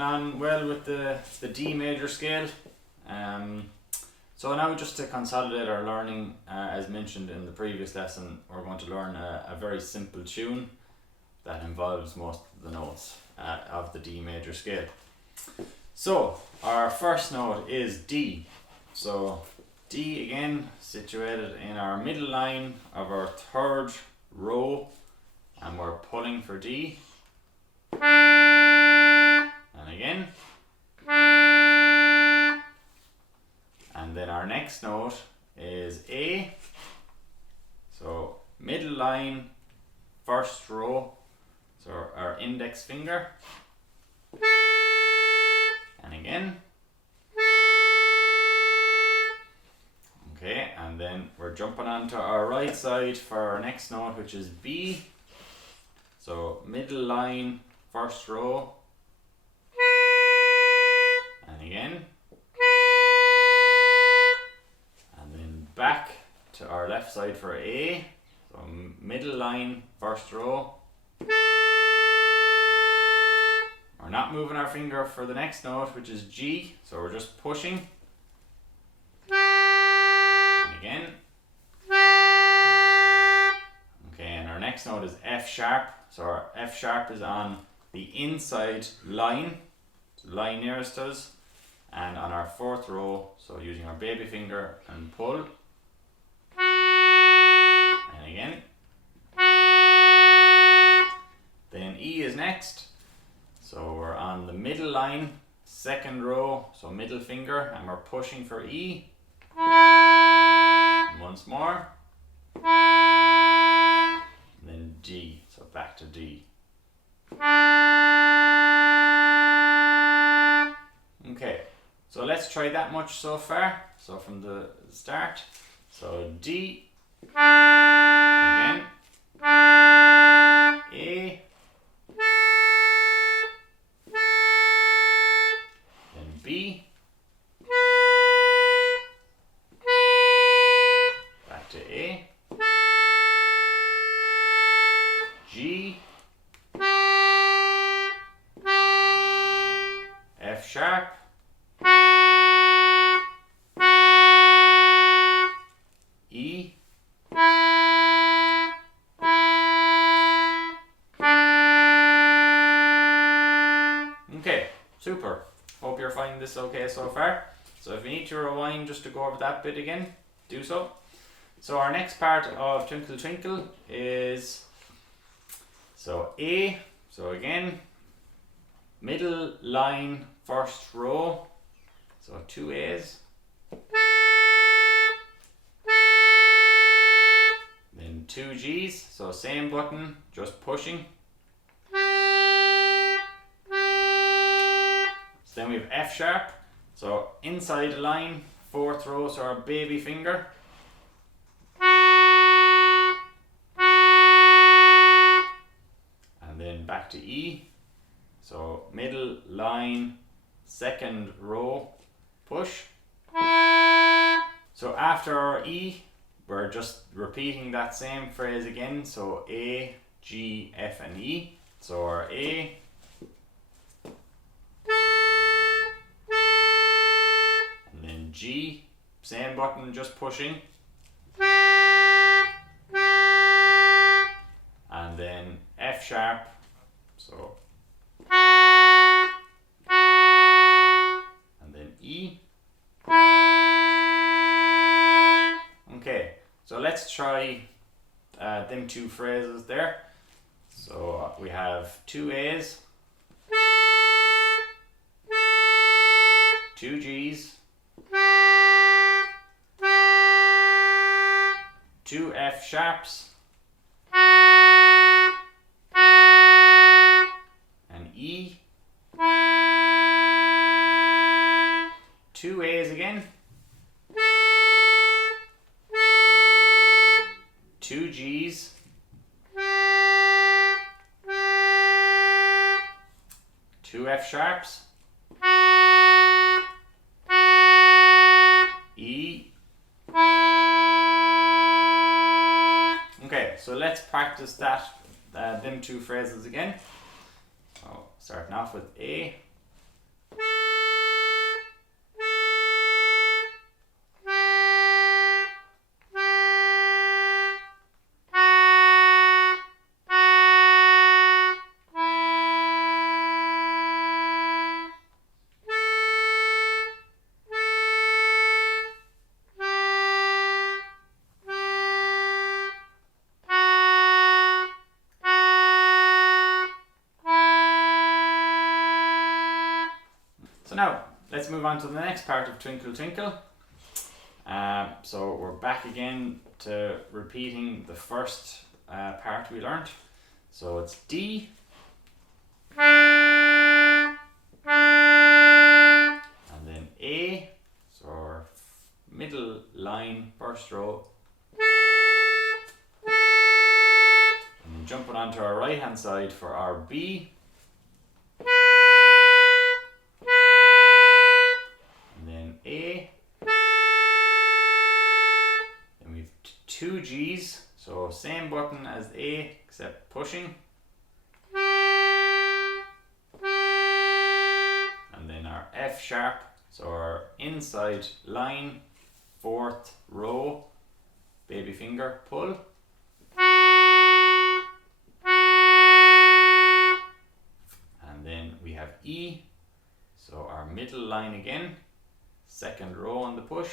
getting on well with the D major scale. So now, just to consolidate our learning, as mentioned in the previous lesson, we're going to learn a very simple tune that involves most of the notes of the D major scale. So our first note is D. So D again, situated in our middle line of our third row, and we're pulling for D. And again. And then our next note is A. So middle line, first row, so our index finger. And again. Okay, and then we're jumping onto our right side for our next note, which is B. So middle line, first row. And again. And then back to our left side for A. So middle line, first row. We're not moving our finger for the next note, which is G. So we're just pushing. And again. Okay, and our next note is F sharp. So our F sharp is on the inside line, line nearest us, and on our fourth row, so using our baby finger and pull. And again. Then E is next. So we're on the middle line, second row, so middle finger, and we're pushing for E. And once more. And then D, so back to D. Okay, so let's try that much so far. So from the start, so D, again, A, then B, back to A, G, F sharp, E, okay, super. Hope you're finding this okay so far. So if you need to rewind just to go over that bit again, do so. So our next part of Twinkle Twinkle is, so A, so again, middle line, first row, so two A's. Then two G's, so same button, just pushing. So then we have F sharp, so inside line, fourth row, so our baby finger. And then back to E, so middle line, second row, push. So after our E, we're just repeating that same phrase again, so A, G, F and E. So our A, and then G, same button, just pushing. And then F sharp, so, and then E. Okay, so let's try them two phrases there. So we have two A's, two G's, two F sharps, and E, two A's again, two G's, two F sharps, E. Okay, so let's practice that them two phrases again. So starting off with A. let's move on to the next part of Twinkle Twinkle. So we're back again to repeating the first part we learnt. So it's D, and then A, so our middle line, first row. And then jumping onto our right hand side for our B. And then A. Then we've two G's, so same button as A except pushing. And then our F sharp, so our inside line, fourth row, baby finger, pull. And then we have E, so our middle line again, second row on the push.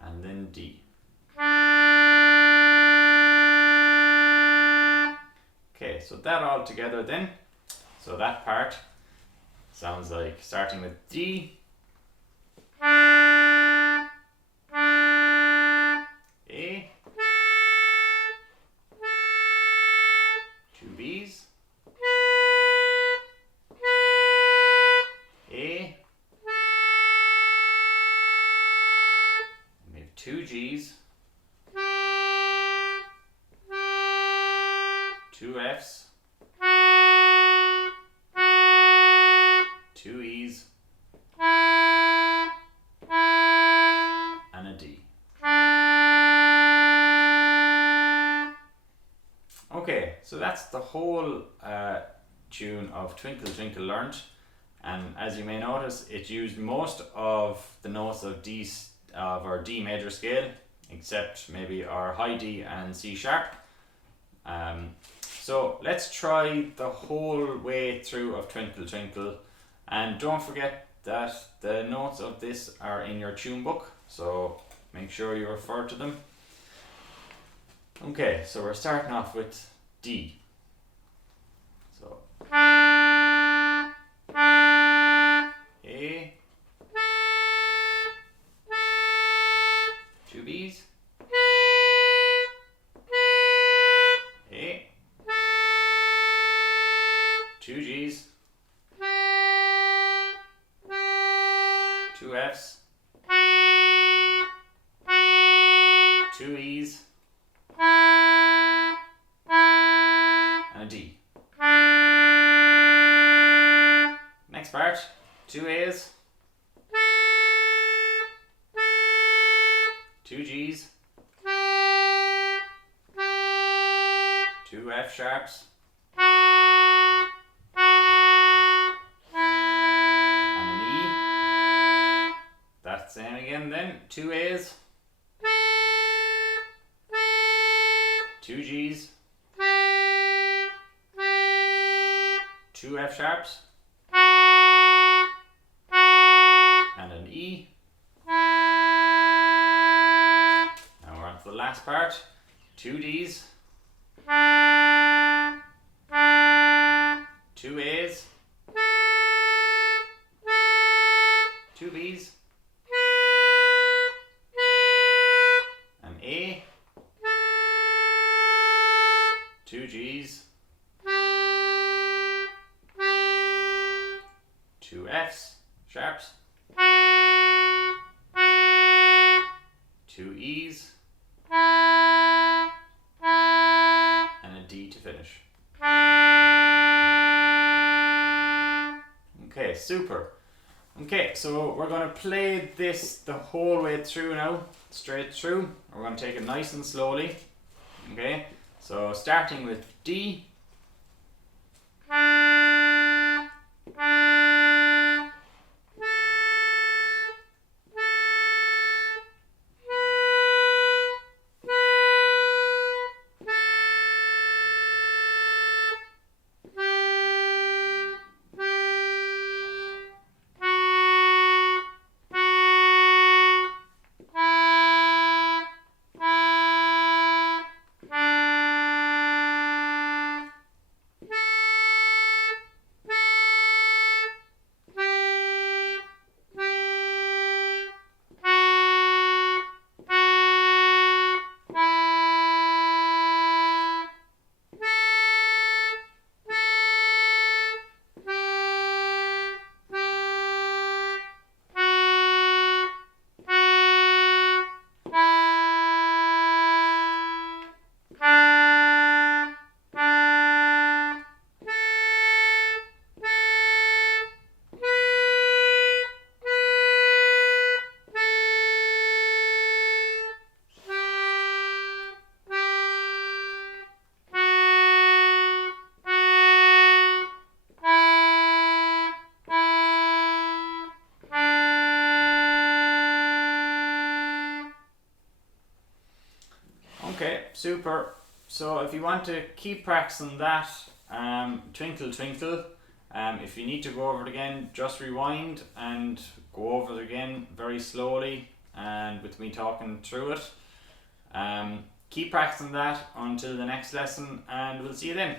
And then D. Okay, so that all together then. So that part sounds like starting with D, A, two B's, A, and we have two G's, two F's, two E's, and a D. Okay, so that's the whole tune of Twinkle Twinkle learnt, and as you may notice, it used most of the notes of our D major scale, except maybe our high D and C sharp. So let's try the whole way through of Twinkle Twinkle, and don't forget that the notes of this are in your tune book, so make sure you refer to them. Okay, so we're starting off with D. So A, two B's, A, two G's, two F's, two E's, and a D. Next part, two A's, two G's, two F sharps, and an E. That's same again then, two A's, two G's, two F sharps, and an E. Now we're on to the last part, two D's, two A's, two B's, an A, two G's, two F's sharps, two E's, and a D to finish. Okay, super. Okay, so we're going to play this the whole way through now, straight through. We're going to take it nice and slowly. Okay, so starting with D. super. So if you want to keep practicing that, Twinkle Twinkle, if you need to go over it again, just rewind and go over it again very slowly and with me talking through it. Keep practicing that until the next lesson, and we'll see you then.